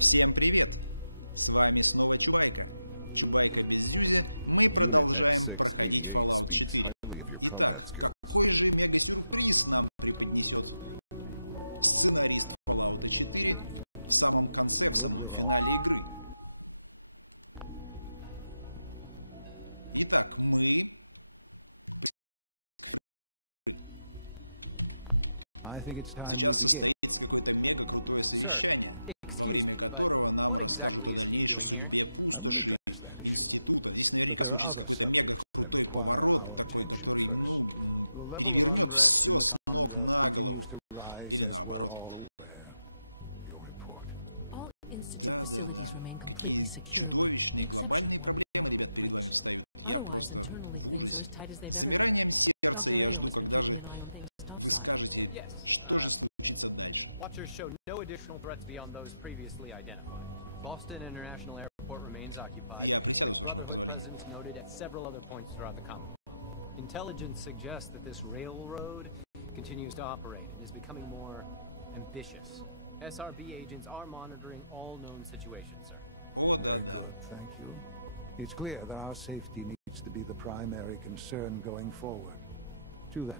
Всем привет! С вами снова Чубайка. Чубайка без Зюзи, мы продолжаем проходить Fallout 4. Итак, какой же мега-сюрприз нам преподнесет сценарист Fallout 4 в самом конце, в самом финале игры? Итак, мы... Сейчас состоится какое-то мега крутое совещание, во время которого нам расскажут о дальнейшей судьбе пустоши института. Здесь наверняка случится какой-то мега крутой поворот, такой, который, перевернет все с ног на голову. Или наоборот. Да. Какие чудовищные глобальные проблемы, ребят, перед вами встают. Я просто в ужасе. С замиранием сердца я жду, когда же вы скажете, что же случится дальше. Я присяду, с вашего позволения. О, да.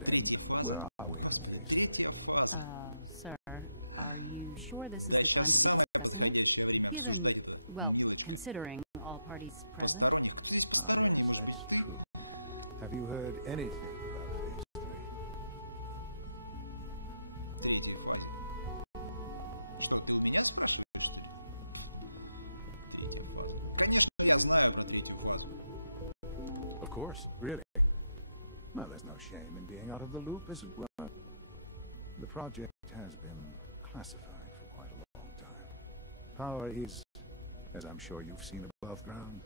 Третья фаза? Господи, третья фаза. Да, сейчас самое подходящее время обсуждать это, милочка. Посторонних. Кто здесь посторонний? Может быть, ты? В третьей фазе. Что, ты у меня спрашиваешь, что ли? Третья фаза. Конечно, я знаю про третью фазу. Well, there's no shame in being out of the loop, as it were. The project has been classified for quite a long time. Power is, as I'm sure you've seen above ground,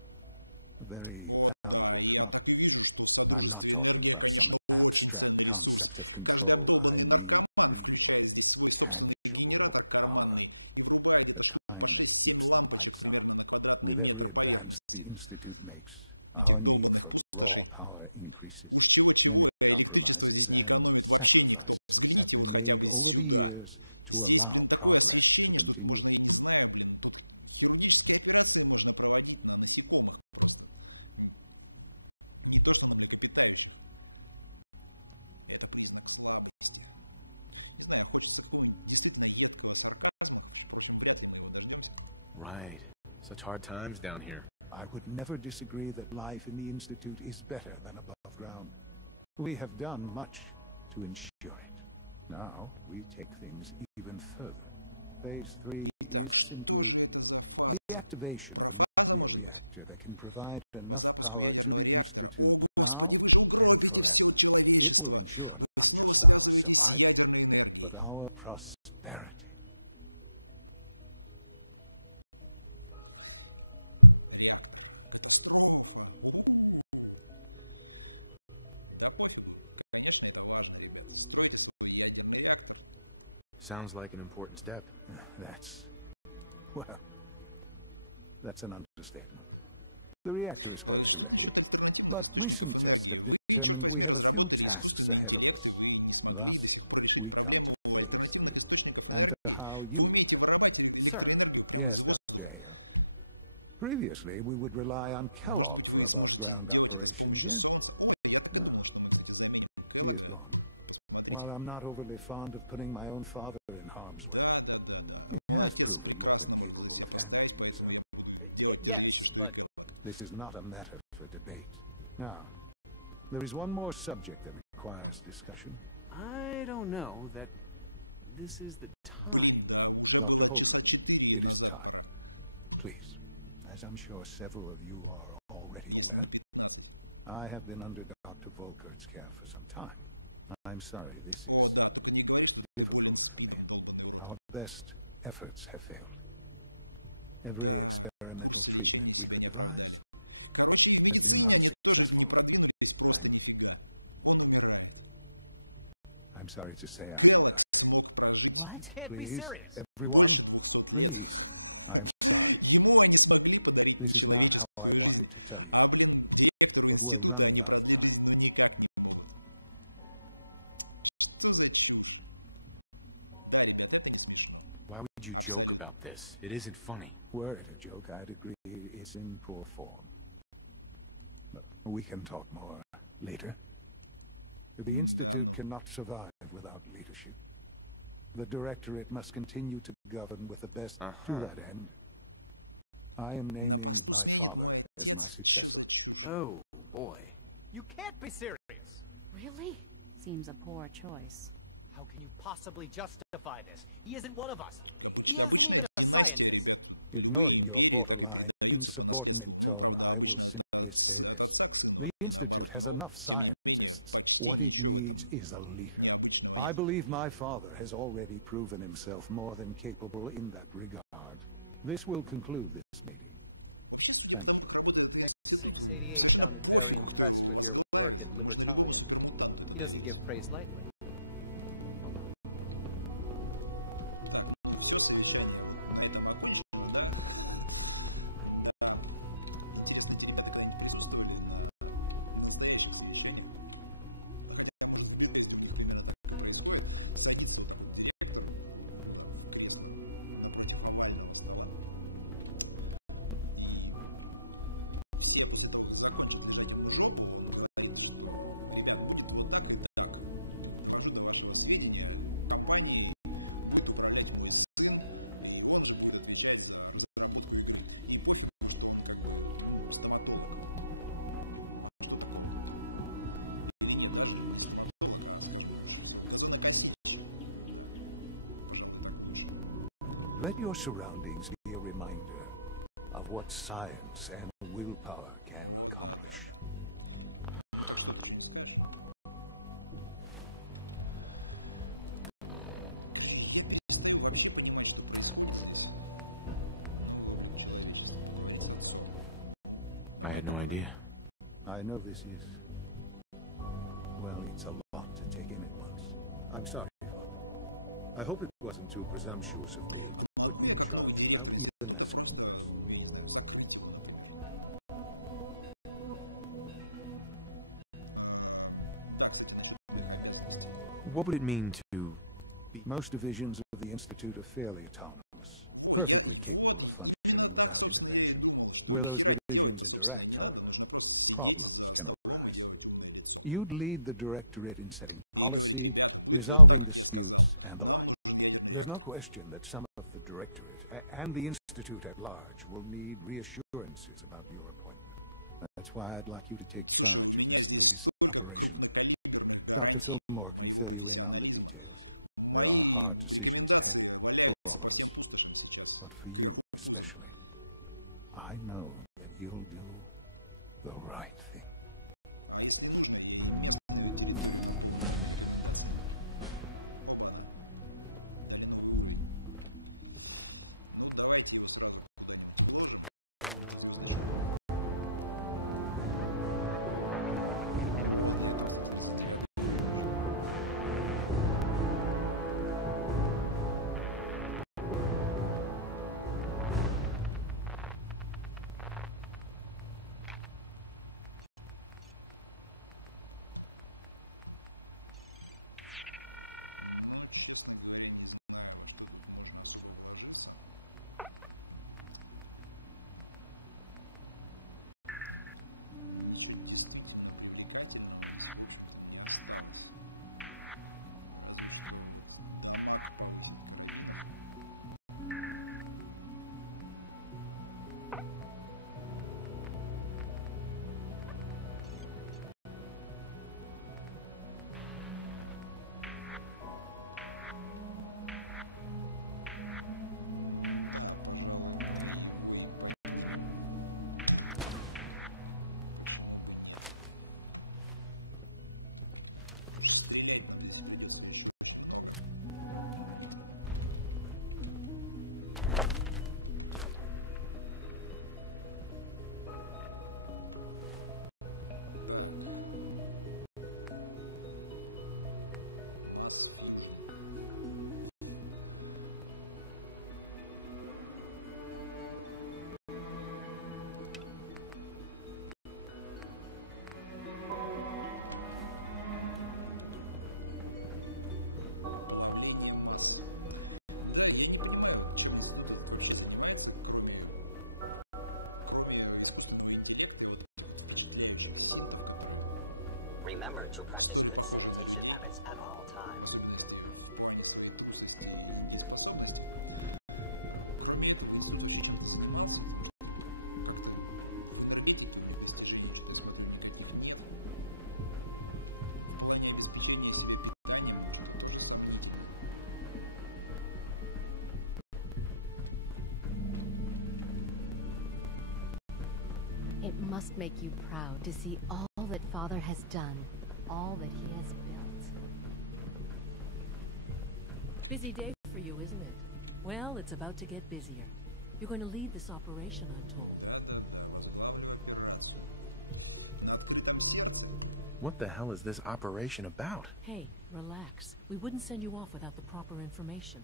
very... О, да, я так и вижу, что в Содружестве энергия, конечно, очень ценный ресурс. Каждый обдолбанный наркоман включает здесь свой собственный генератор карманный и врубает где-то штук по 6-7 лампочек примерно на квадратный метр поверхности этих долбанных пустошей. Уж чего-чего, электричество здесь не экономит вообще никто. Взгляните вот хотя бы сюда. Здесь, такое освещение, что тут можно, я не знаю, тут хирургические операции можно проводить на насекомых просто. Не то, что на млекопитающих. Это признак слабости. Не знаю, хочется какого-нибудь действительно едкого сарказма. Впрочем, вряд ли мы его дождемся. I would never disagree that life in the Institute is better than above ground. We have done much to ensure it. Now we take things even further. Phase 3. Итак, что же это за фаза? Профаза, может быть? По запуску ядерного реактора. О, Господи, вы же угробите все человечество! Вы снова связываетесь с ядерной энергией. Реактор. Катастрофа. Да пофигу. Конечно, это важно, ребят. Стройте свой ядерный реактор. Что насчет альтернативных источников энергии? Вы, черт возьми, разработали искусственный интеллект, и вы не смогли до сих пор решить проблему альтернативных источников энергии. Вы умеете вырабатывать электроэнергию прямо из воздуха. Может быть, вы сможете делать это с помощью солнца? О, я так и думал, что мы, кстати, заменим Келлога. Посмотрите. Да. Он, отец, прекрасно может за себя поставить, поэтому я буду делать те же вещи, что и Келлог. Блин, да, уже было часа 4 назад пора. Если не 15. О, да, только не говори, что ты болен СПИДом, долбанный урод. Да, курсы лечения себя не оправдали. Короче, и в медицине они тоже не продвинулись просто нифига. Он умирает. Келлог смог прожить больше 200 лет. Ему они смогли подарить нечеловеческую жизнь, а, директору института они продлить жизнь, но никак не могут. Что за чушь? Да, ребят, это не смешно. Why would you joke Абсолютно. about this? It isn't funny. Were it a joke, I'd agree it's in poor form. But we can talk more later. The Institute cannot survive without leadership. The Directorate must continue to govern with the best to that end. I am На naming посту my сменит father мой as my отец. Чё за successor. чушь? Oh, boy. You can't be serious. Seems a poor choice. How can you possibly justify this? He isn't one of us. Обычная династия, ребят. Любые империи так и передаются по наследству. Ну, правда, обычно это от отца к сыну, а не наоборот. Но, тем не менее, почти ничего в этом необычного нет. More than capable in that regard. This will conclude this meeting. Вообще, судя по тому, как работает этот институт, совершенно пофигу, кто его возглавит. Можно любому супермутанту это доверить. Так, ну все, совещание вот на этом окончено, да? Да. Интересно, эти ребята когда-нибудь присутствовали на настоящих совещаниях? Хотя, может, в Бетезде у них примерно так и происходит. Садится вот так вот директор в кресло напротив овального стола. И все после того, как закончат лежать ему жопу, он говорит, что, ребят, будет вот так и так. Довожу до вашего сведения, компанией будет управлять мой сын, и он же будет отвечать за разработку игры. И пофигу, что он как бы стоматолог. А что такого? Или нет, даже не стоматолог, а, скажем, лучше всего газонокосильщик. Да, пожалуй, так лучше. Let your surroundings be a reminder of what science and willpower can О, да. Ну так что, ты что не скажешь? Короче, я перестаю вообще понимать, что происходит здесь. Новый облик человечества. Поговорить с отцом. Ну, давай поговорим. I know this is... Well, it's a lot to take in at once. I'm sorry. I hope it wasn't too presumptuous of me. А могу я, как новый директор института, просто, я не знаю, закрыть его, например? Да, кстати, насчет моих обязанностей. What would it mean to... Most divisions of the Institute are fairly autonomous. Вот, именно так, собственно, я и думал, что ни хера делать-то, собственно, и не надо. Нужно просто сидеть за столом и делать умное лицо. И говорить, ребята, будет вот так, как я сказал. Нам нужен ядерный реактор. Слушай, у меня здесь столько крупнокалиберных гарантий моего профессионализма. Мои рекомендации валяются по всем пустошам сейчас, кверху пузом. А если нужно, я и местную территорию наполню моими рекомендациями. Оба-на. Дали новый уровень. Ну, давайте его сразу куда-нибудь вложим. Эту звездочку. Вот для этого 139 уровень нужен. Ну, честно говоря, не знаю, во что тут можно особо вложиться. Ничего действительно привлекательного здесь, в общем-то, не осталось. Разве что вот дамаг повысить карабинов. Да, пожалуй, мы его и поднимем. Почему бы нет? Потому что стрелять нам здесь придется еще очень много. Так. Mass Fusion. Плавление масс. Да, я не понимаю, чем институт этот вообще занимается, кроме искусственного интеллекта и вот этих вот впечатляющих синтов, которые столь похожи на людей, в особенности в плане своей трусости и недееспособности. Кроме этого, институт вообще чем-то занимался, потому что как-то в энергетике у них достижений, что-то я смотрю, никаких нет. В плане обеспечения себя питанием что-то тоже сомнительно. It must make you proud to see all that Father... Busy day for you, isn't it? Well, it's about to get busier. You're going to lead this operation, I'm told. Да-да-да, возглавлю операцию. На открытом сердце? What the hell is this operation about? Hey, relax. We wouldn't send you off without the proper information.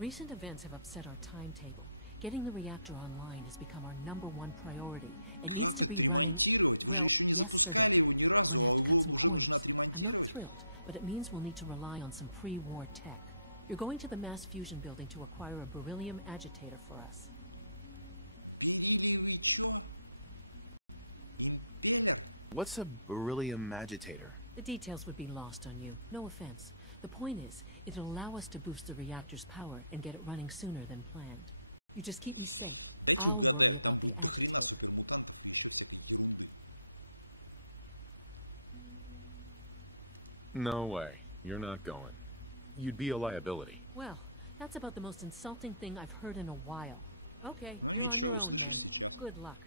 Recent events have upset our timetable. Getting the reactor online has become our #1 priority. Как отремонтировать? Вы же еще не запускали его ни разу, а его уже нужно отремонтировать. But it means we'll need to rely on some pre-war tech. You're going to the mass fusion building to acquire a beryllium agitator for us. Бериллиевый чё? Импеллер? What's a beryllium agitator? The details would be lost on you. No offense. The point is, it'll allow us to boost the reactor's power and get it running sooner than planned. You just keep me safe. Дайте угадаю, там будет дохрена супермутантов и еще всякой ерунды. No way. You're not going. You'd be a liability. Well, that's about the most insulting thing I've heard in a while. Okay. Ну you're on ничего, your own услышишь then. сейчас. Good luck.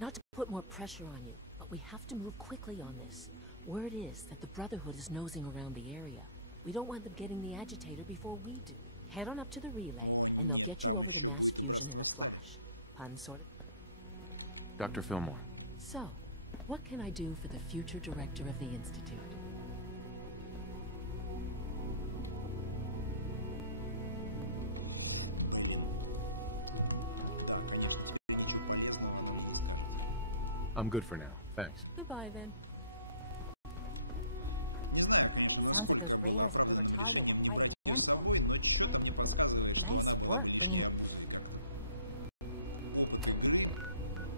Not to put more pressure on you, but we have to move quickly on this. Word is that the Brotherhood is nosing around the area. We don't want them getting the agitator before we do. Head on up to the relay. О and they'll нет, get you там over to еще mass будет и fusion Братство in a Стали. flash. I'm sort of... Dr. Fillmore. So, what can I do for the future director of the Institute? Блин. Да, конечно, теперь ничего полезного она мне не скажет. I'm good for now. Thanks. Goodbye, then. Не знаю, конечно, насколько было оправданным решением не брать ее с собой, но что-то мне подсказывает, что она была бы лишней обузой как-то. Опыт игры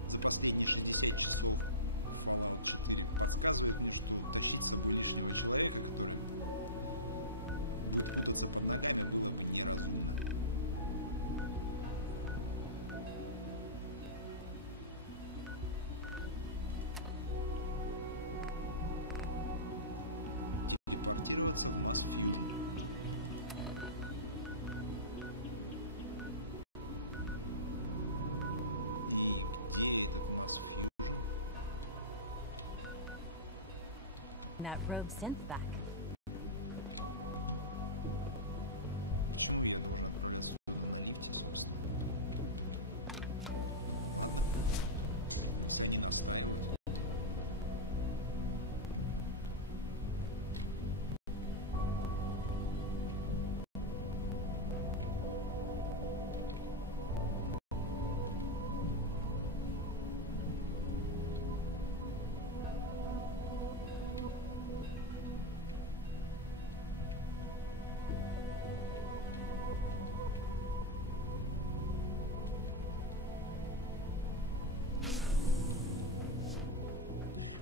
за последние 60 часов Fallout 4 подсказывает мне, что тащить с собой лишнего человека, который будет путаться под ногами, было бы неразумно. Телепортироваться в Mass Fusion. И где этот Mass Fusion? That rogue synth back. Почему я должен отправляться туда на лифте, собственно? Ладно. Если они настаивают.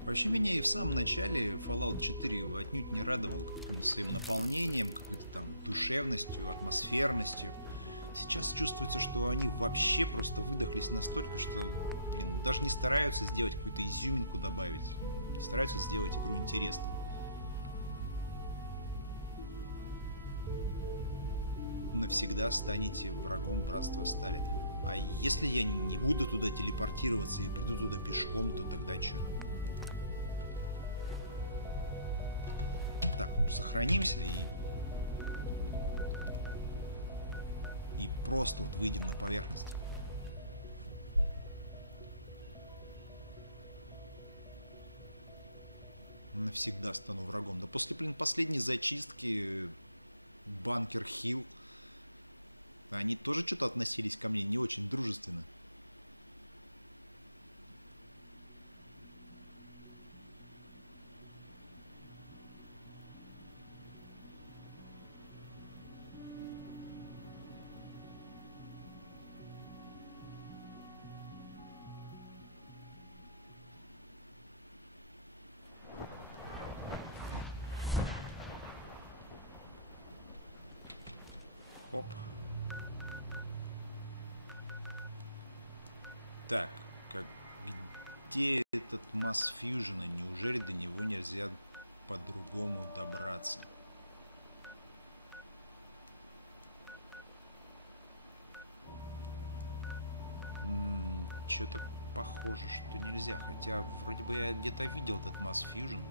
Вообще меня и в самом начале Fallout 4 отнюдь не радовал каким-то своим наполнением, какой-то там душевностью, атмосферностью. Сейчас чувствуется, что они вообще просто выдохлись настолько, что, блин, даже не стараются сделать какую-то изюминку добавить, не стараются сделать игру интересной. Навсегда станете врагом Братства Стали. А если я не буду туда телепортироваться и приду туда пешком, то тогда что? Так, сохранимся и просто вот выйдем на поверхность. Навсегда стану врагом. Да после, блин, последней зачистки Банкер Хилл они тоже что-то относились ко мне не очень дружественно. Так, где этот масс фьюжена? Неужели до него нельзя по-другому добраться? Что-то похоже, что нельзя. Хотя вроде бы я где-то видел этот масс фьюжен.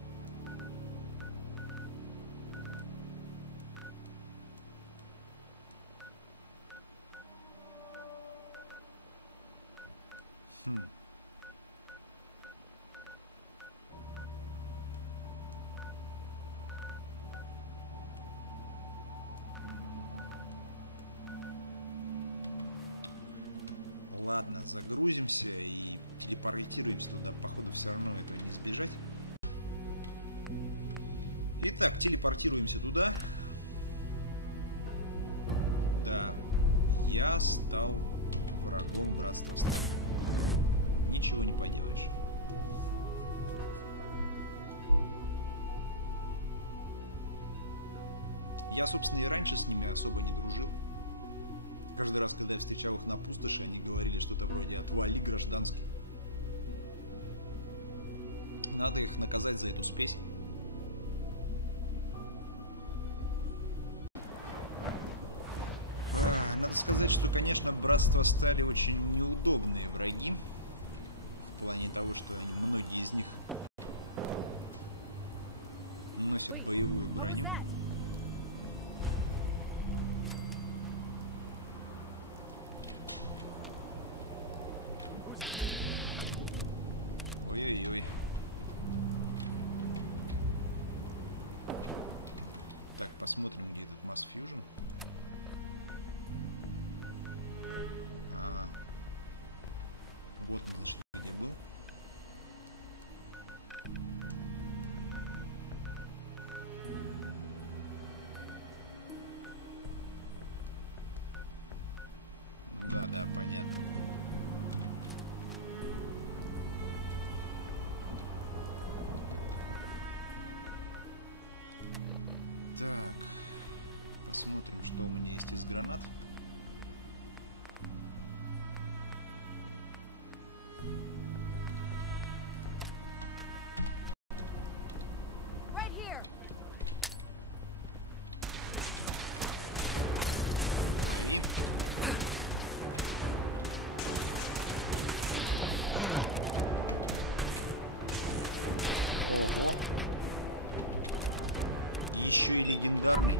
Ладно, загрузимся и телепортируемся туда. Походу, все равно этого не сбежать. Итак, телепортируемся туда. Да, я стал врагом Братства Стали. Ничего не поделаешь. Я, собственно, и раньше с ними особо не дружил. Каждый раз, когда я встречал их на пустоши, они говорили что-то вроде «отвали, гражданский». Надо их наказать за эту спесь. Надо сказать, что, конечно, Братство Стали очень неудобные враги. В плане того, что они, многие из них носят боевую броню. Ой-ой-ой. Так, посмотрим, где этот масс фьюжен. Вот он, значит, где был. Да, понятно. Так, посмотрим, что у меня есть из гранат. Лови. Ого. Еще и легендарный.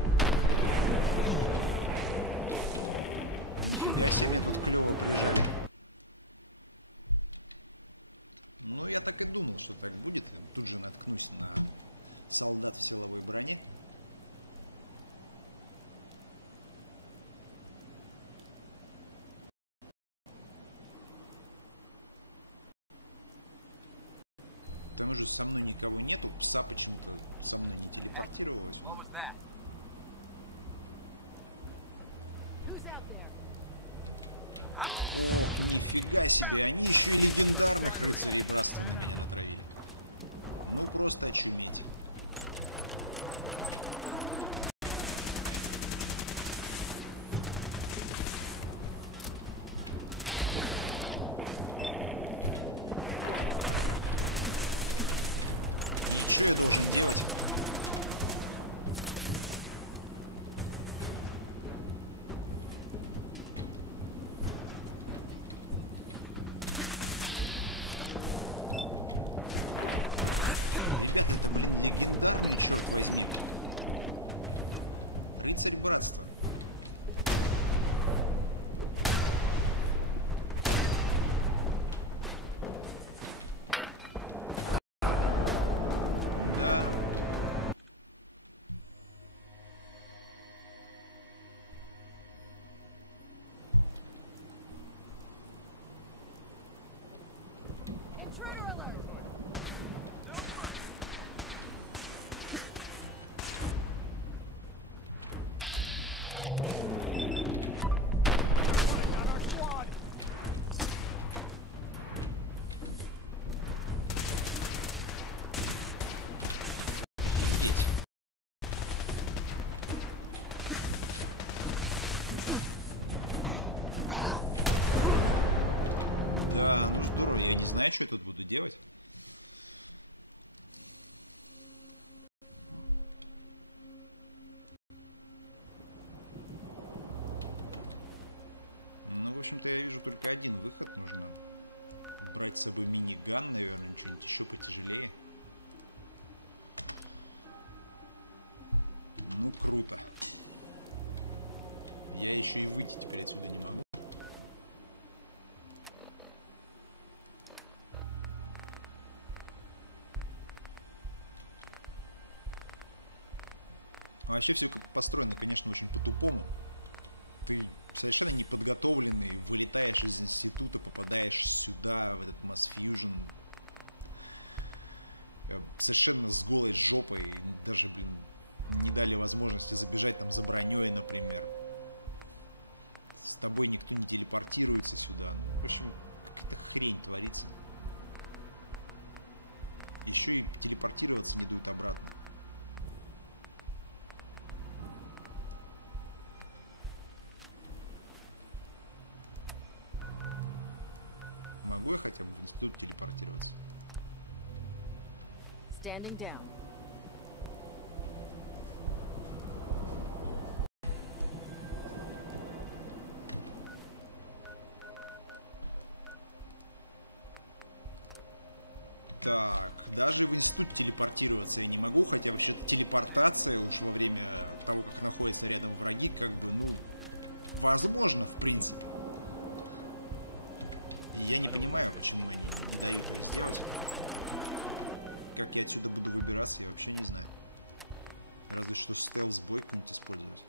Нифига себе, меня тут клево прижали. Ну, я так и думал, что так будет. Я тут же наткнусь на солдат в силовой броне. К тому же со мной никого нету, пса почему-то со мной не телепортировалась. Ох, нифига себе, они еще и легендарных рыцарей братства на меня натравили. Ну просто очуметь. И что я должен делать? Ребята, это, блин, легендарный, черт возьми. Рыцарь братства. Да. Да, ну здорово. Я не знаю, что я тут буду делать. Ну, в общем-то, я вижу только один выход. Нужно брать с собой миниган, наверное, что-нибудь еще потяжелее. Ну, круто. Я еще и выйти теперь отсюда не могу. Вообще все построено, конечно, очень по-тупому. Ты совершенно неподготовленный, вылетаешь из института, попадаешь сюда, в этот Mass Fusion, совершенно с голой жопой, даже, блин, не дали возможности забежать там за броней, например. С тобой никто не телепортируется сюда. Ну, в общем, какая-то хрень творится. Еще и телепортироваться не дают обратно. Могу я хотя бы в институт телепортироваться? Standing down. Так, даже в институт телепортироваться я не могу, хотя вообще-то телепортация уж во время того, как находятся рядом враги, как бы, ну, возможно, в принципе. И я не понимаю, почему они не дают ее сделать. Как я отсюда буду выбираться, я вообще не знаю. Разве что стелс-бой какой-нибудь использовать.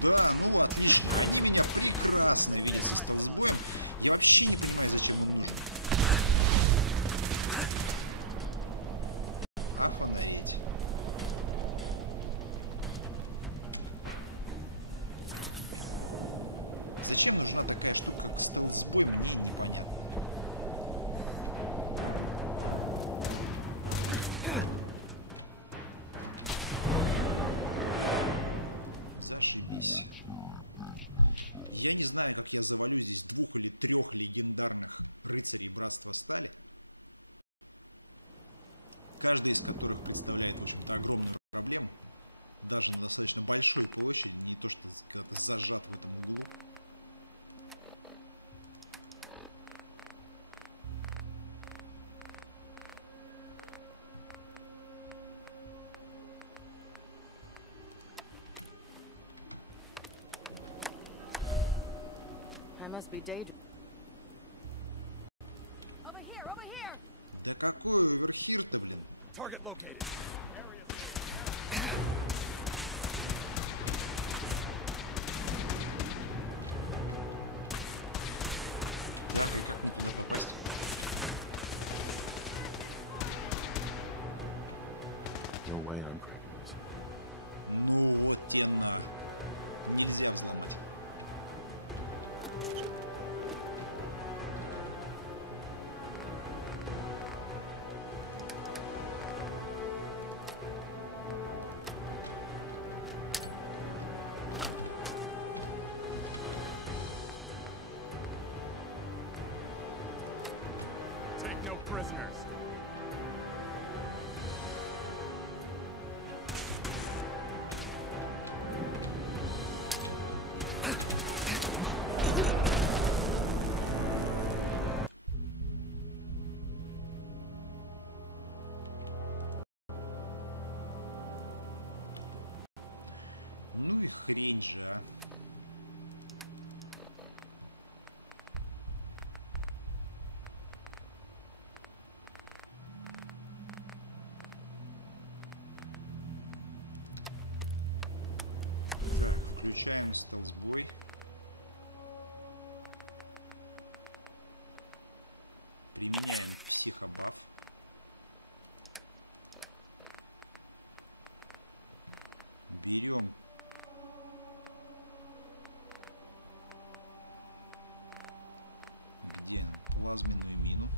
Да, ну отлично. Они меня прекрасно видят со стелс-боем. Я вообще не понимаю, зачем он нужен. А фонареть. Зачем нужна такая штука, как стелс-бой, мне непонятно. Зашибись. Я не знаю, как я завалю здесь 2 или 3 легендарных рыцарей Братства Стали. Каждый из которых представляет, в общем-то, огромную проблему. Даже на достаточно большой площади, не то что когда ты зажат в этом углу. Да какой оверхир-то, блин? Так, и как мне туда попасть? Ну вот те на. Нельзя взломать. Ну и хрень же, а. Так, включаем стелс-бой. Применяем психобаф. Берем где плазменную мину.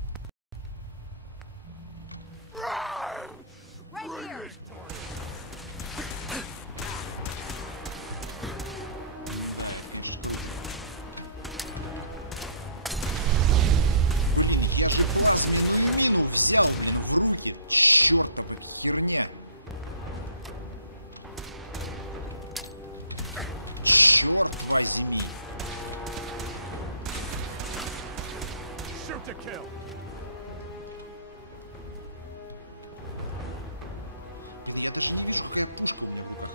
конечно, круто. Блин, я же плазменную мину взял, блин, в руки. Чёртова херня. Чёрт возьми. Блин, я даже не вижу, какая пушка у меня в руках.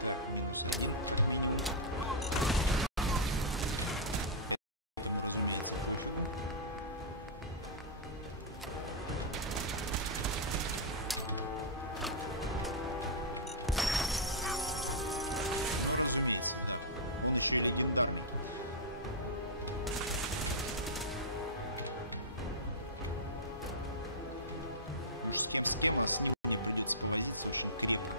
Так, -1, как минимум. Этому, разумеется, пофигу. Ну, разумеется, да. Он еще и легендарный. Уж с кем, а с ним мне придется повозиться очень крепко.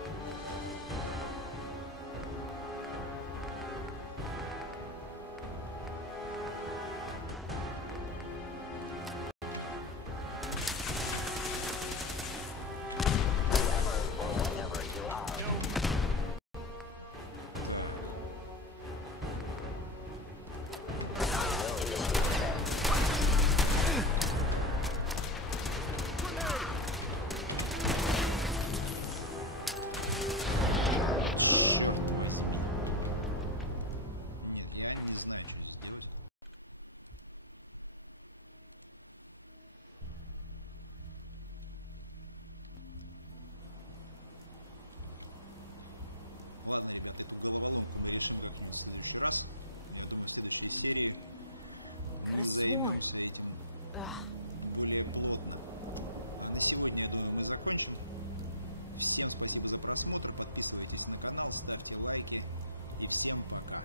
Черт возьми. Нет, я не знаю, что здесь делать. Ладно, ребят, эту головоломку мы решим как-нибудь в следующий раз. Я думаю, в следующей серии мы займемся этим более плотно. А на сегодня, я думаю, мы закончим. Всем спасибо за просмотр, подписывайтесь на канал, ставьте лайки и всем пока.